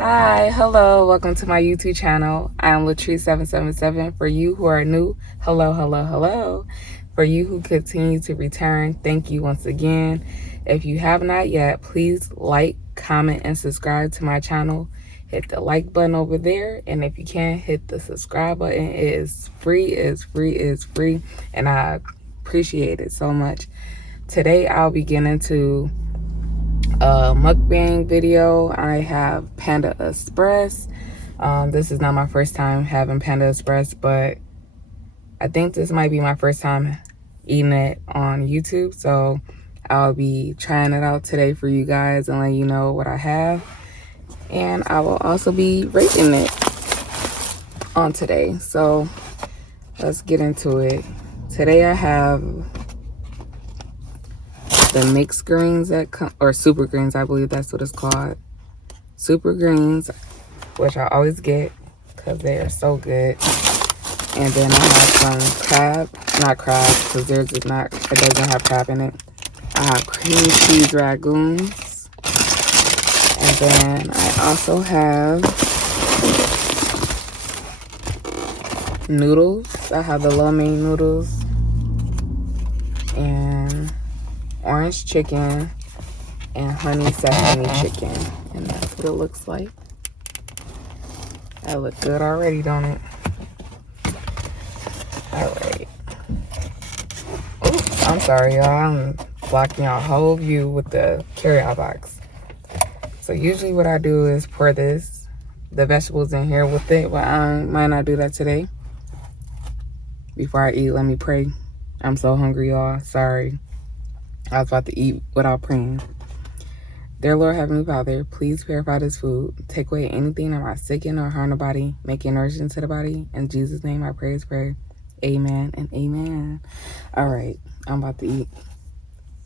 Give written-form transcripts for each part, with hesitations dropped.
Hi, hello, welcome to my YouTube channel. I am Latrice777. For you who are new, hello, hello, hello. For you who continue to return, thank you once again. If you have not yet, please like, comment, and subscribe to my channel. Hit the like button over there, and if you can, hit the subscribe button. It is free, it's free, it's free, and I appreciate it so much. Today, I'll be getting into a mukbang video. I have Panda Express. This is not my first time having Panda Express, but I think this might be my first time eating it on YouTube. So I'll be trying it out today for you guys and letting you know what I have. And I will also be rating it on today. So let's get into it. Today I have the mixed greens that come, or super greens, I believe that's what it's called. Super greens, which I always get because they are so good. And then I have some crab, not crab, because theirs is not, it doesn't have crab in it. I have cream cheese ragoons. And then I also have noodles. I have the lo mein noodles and orange chicken and honey sesame chicken, and that's what it looks like. That look good already, don't it? All right. Oops, I'm sorry, y'all. I'm blocking y'all whole view with the carryout box. So usually what I do is pour the vegetables in here with it, but I might not do that today. Before I eat, let me pray. I'm so hungry, y'all. Sorry. I was about to eat without praying. Dear Lord Heavenly Father, please purify this food. Take away anything that might sicken or harm the body. Make it nourishing to the body. In Jesus' name I pray this prayer. Amen and amen. All right, I'm about to eat.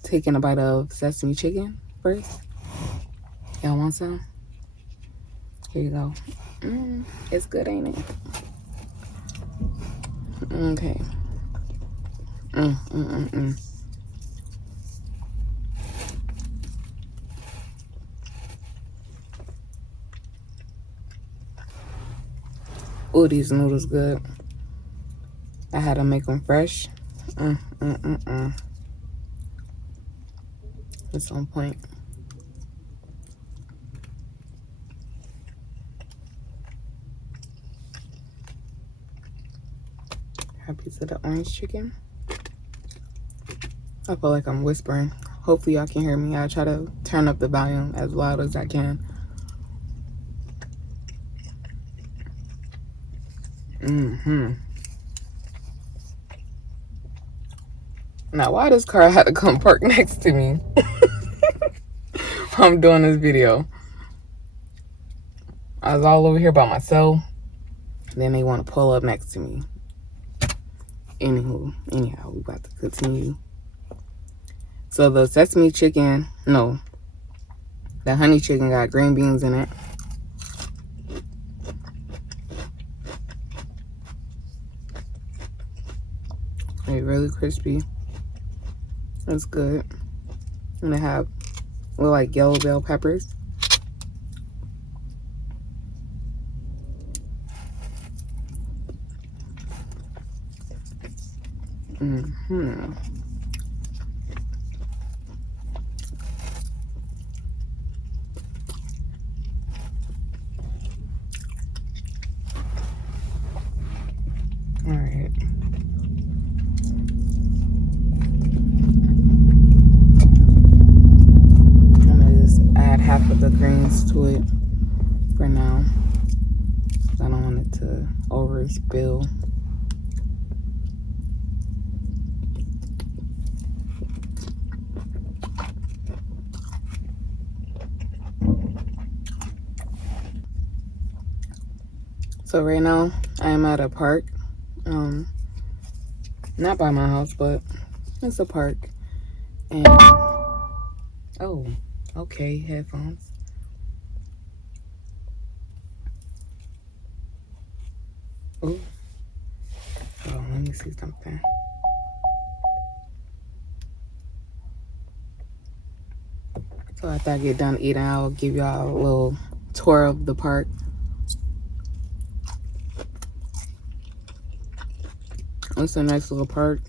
Taking a bite of sesame chicken first. Y'all want some? Here you go. It's good, ain't it? Okay. Ooh, these noodles good. I had to make them fresh. It's on point. Happy to the orange chicken. I feel like I'm whispering. Hopefully y'all can hear me. I try to turn up the volume as loud as I can. Now, why this car had to come park next to me? I'm doing this video. I was all over here by myself. Then they want to pull up next to me. Anyhow, we about to continue. So the sesame chicken, no, the honey chicken got green beans in it. They're really crispy. That's good. And they have like yellow bell peppers. All right. I'm gonna just add half of the greens to it for now. I don't want it to overspill. So right now I am at a park, not by my house, but it's a park. And oh, okay, headphones. Oh, let me see something. So after I get done eating, I'll give y'all a little tour of the park. It's a nice little park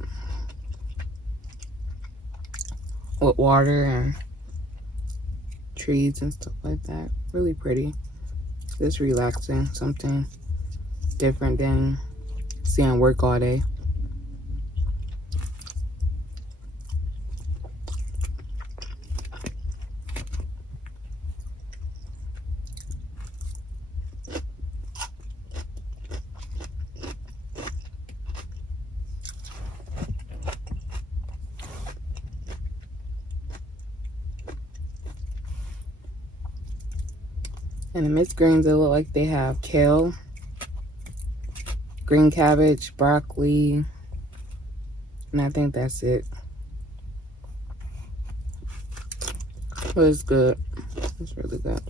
with water and trees and stuff like that. Really pretty. Just relaxing, something different than seeing work all day. And the mixed greens, they look like they have kale, green cabbage, broccoli, and I think that's it. But it's good. It's really good.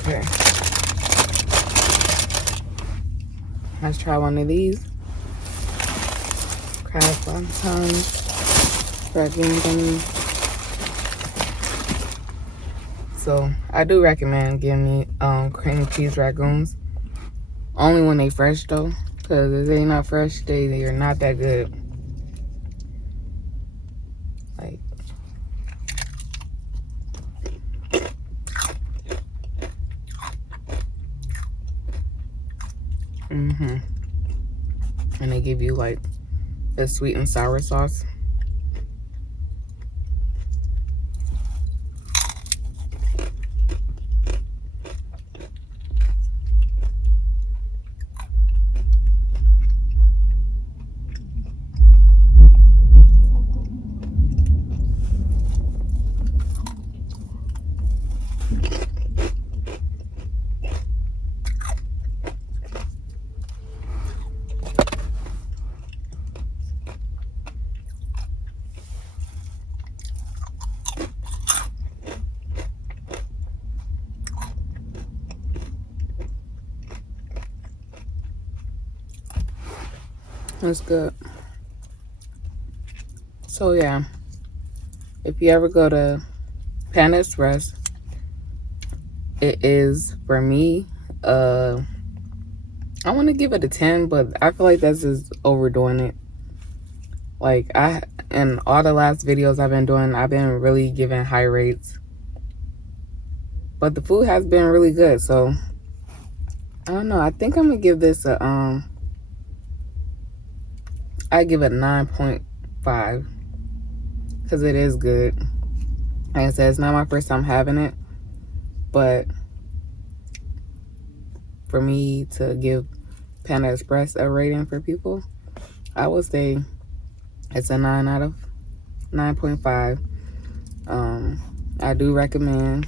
Okay. Let's try one of these. Crab wontons, ragoon thingy. So I do recommend getting me cream cheese ragoons. Only when they fresh though, because if they not fresh, they are not that good. Like, and they give you like the sweet and sour sauce. That's good. So yeah, if you ever go to Panda Express, it is, for me, I want to give it a 10, but I feel like that's just overdoing it. Like, in all the last videos I've been doing, I've been really giving high rates. But the food has been really good, so I don't know. I think I'm gonna give this a I give it 9.5 because it is good. Like I said, it's not my first time having it, but for me to give Panda Express a rating for people, I would say it's a 9 out of 9.5. I do recommend,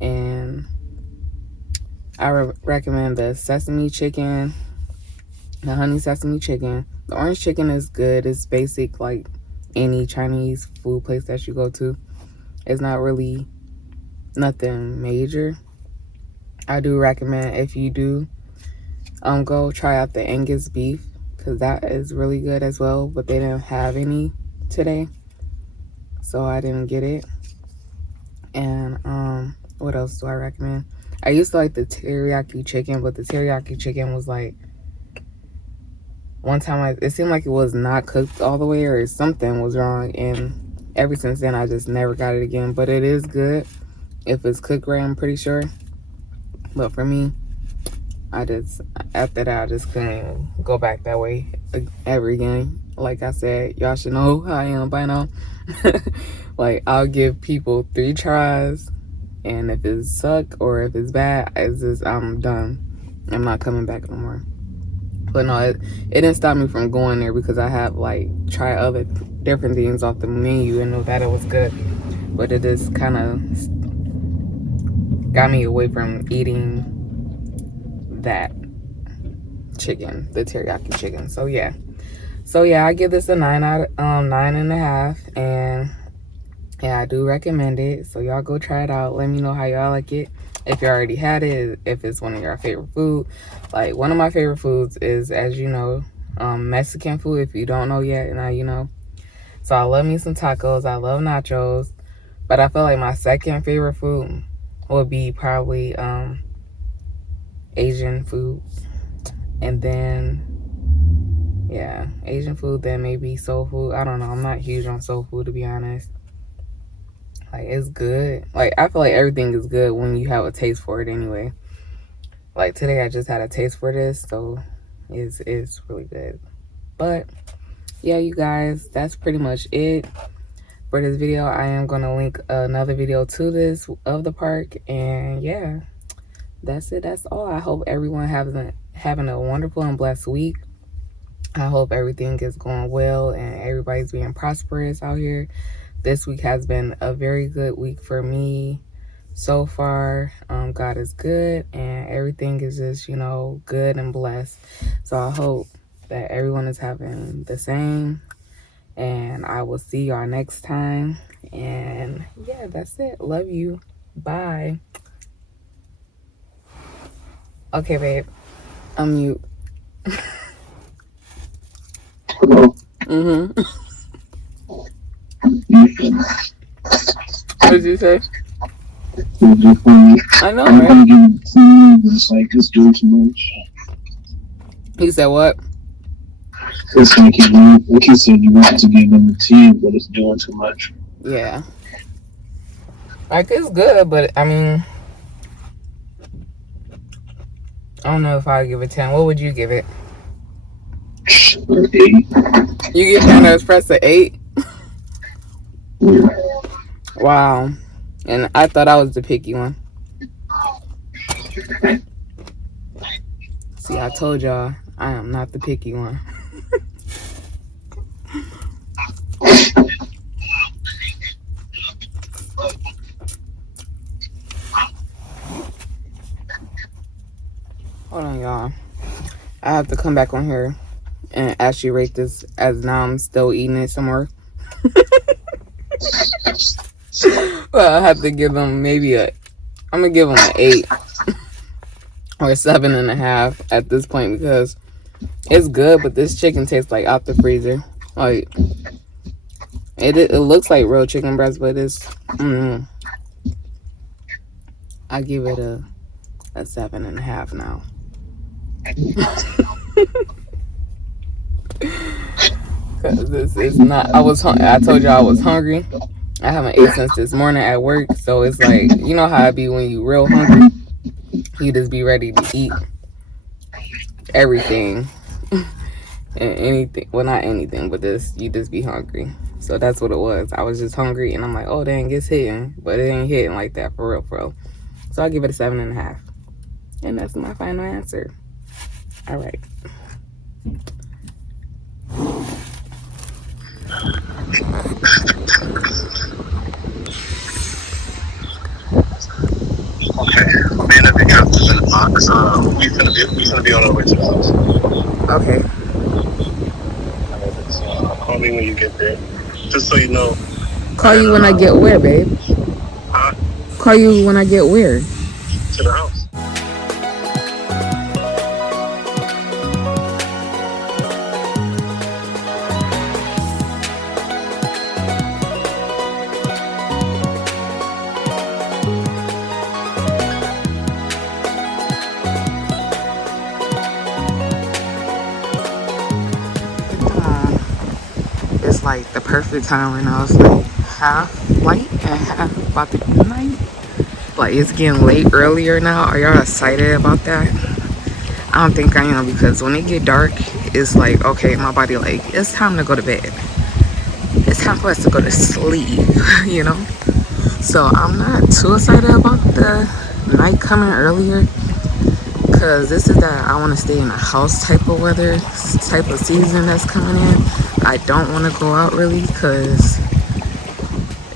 and I recommend the sesame chicken, the honey sesame chicken. The orange chicken is good. It's basic, like any Chinese food place that you go to. It's not really nothing major. I do recommend, if you do go try out the Angus beef, because that is really good as well, but they didn't have any today, so I didn't get it. And what else do I recommend? I used to like the teriyaki chicken, but the teriyaki chicken was like, one time it seemed like it was not cooked all the way, or something was wrong, and ever since then I just never got it again. But it is good if it's cooked right, I'm pretty sure. But for me, after that, I just couldn't go back that way ever again. Like I said, y'all should know who I am by now. Like, I'll give people 3 tries, and if it suck or if it's bad, I'm done. I'm not coming back no more. But no, it didn't stop me from going there because I have like tried other different things off the menu and know that it was good. But it just kind of got me away from eating that chicken, the teriyaki chicken. So yeah, I give this a 9.5, and yeah, I do recommend it. So y'all go try it out. Let me know how y'all like it. If you already had it, if it's one of your favorite food. Like, one of my favorite foods is, as you know, Mexican food. If you don't know yet, now you know. So I love me some tacos. I love nachos. But I feel like my second favorite food would be probably Asian food. And then, yeah, Asian food, then maybe soul food. I don't know. I'm not huge on soul food, to be honest. Like, it's good. Like, I feel like everything is good when you have a taste for it anyway. Like, today I just had a taste for this, so it's really good. But yeah, you guys, that's pretty much it for this video. I am going to link another video to this of the park, and yeah, that's it. That's all. I hope everyone having a wonderful and blessed week. I hope everything is going well and everybody's being prosperous out here. This week has been a very good week for me so far. God is good and everything is just, good and blessed. So I hope that everyone is having the same, and I will see y'all next time. And yeah, that's it. Love you. Bye. Okay, babe. Unmute. Mm-hmm. What did you say? I know, right? It's like it's doing too much. He said what? It's like you said, you want to give them a 10, but it's doing too much. Yeah. Like, it's good, but I mean, I don't know if I'd give it 10. What would you give it? 8. You give Panda Express an 8? Yeah. Wow. And I thought I was the picky one. See, I told y'all I am not the picky one. Hold on, y'all. I have to come back on here and actually rate this, as now I'm still eating it somewhere. Well, I have to give them I'm going to give them an 8 or 7.5 at this point, because it's good, but this chicken tastes like out the freezer. Like, it looks like real chicken breast, but it's, I give it a 7.5 now. Because this is not, I told y'all I was hungry. I haven't ate since this morning at work, so it's like, you know how it be when you real hungry? You just be ready to eat everything. And anything, well, not anything, but you just be hungry. So that's what it was. I was just hungry, and I'm like, oh dang, it's hitting. But it ain't hitting like that, for real. So I'll give it a 7.5. And that's my final answer. All right. Okay. Being that they got this in the box, we finna be on our way to the house. Okay. Call me when you get there. Just so you know. Call you when I get where, babe? Huh? Call you when I get where? To the house. It's like the perfect time right now. It's like half light and half about to be night. Like, it's getting late earlier now. Are y'all excited about that? I don't think I am, because when it get dark, it's like, okay, my body like, it's time to go to bed. It's time for us to go to sleep, you know? So I'm not too excited about the night coming earlier, because this is that I want to stay in a house type of weather, type of season that's coming in. I don't want to go out really, because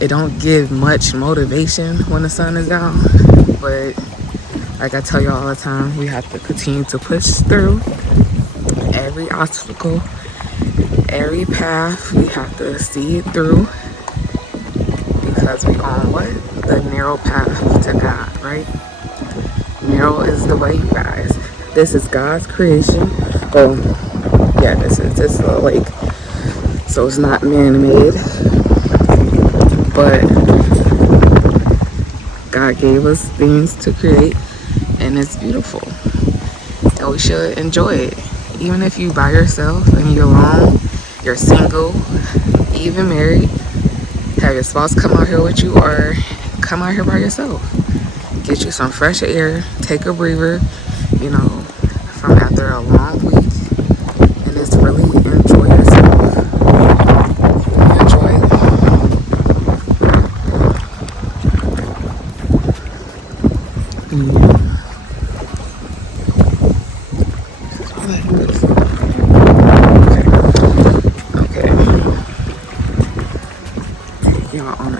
it don't give much motivation when the sun is out. But like I tell you all the time, we have to continue to push through every obstacle, every path. We have to see it through, because we on what? The narrow path to God, right? Narrow is the way, you guys. This is God's creation. Oh, yeah, this is a lake, so it's not man-made, but God gave us things to create, and it's beautiful, and we should enjoy it. Even if you by yourself and you're alone, you're single, even married, have your spouse come out here with you, or come out here by yourself. Get you some fresh air, take a breather, you know, from after a long week, and just really enjoy yourself. Enjoy it. Okay. Y'all on a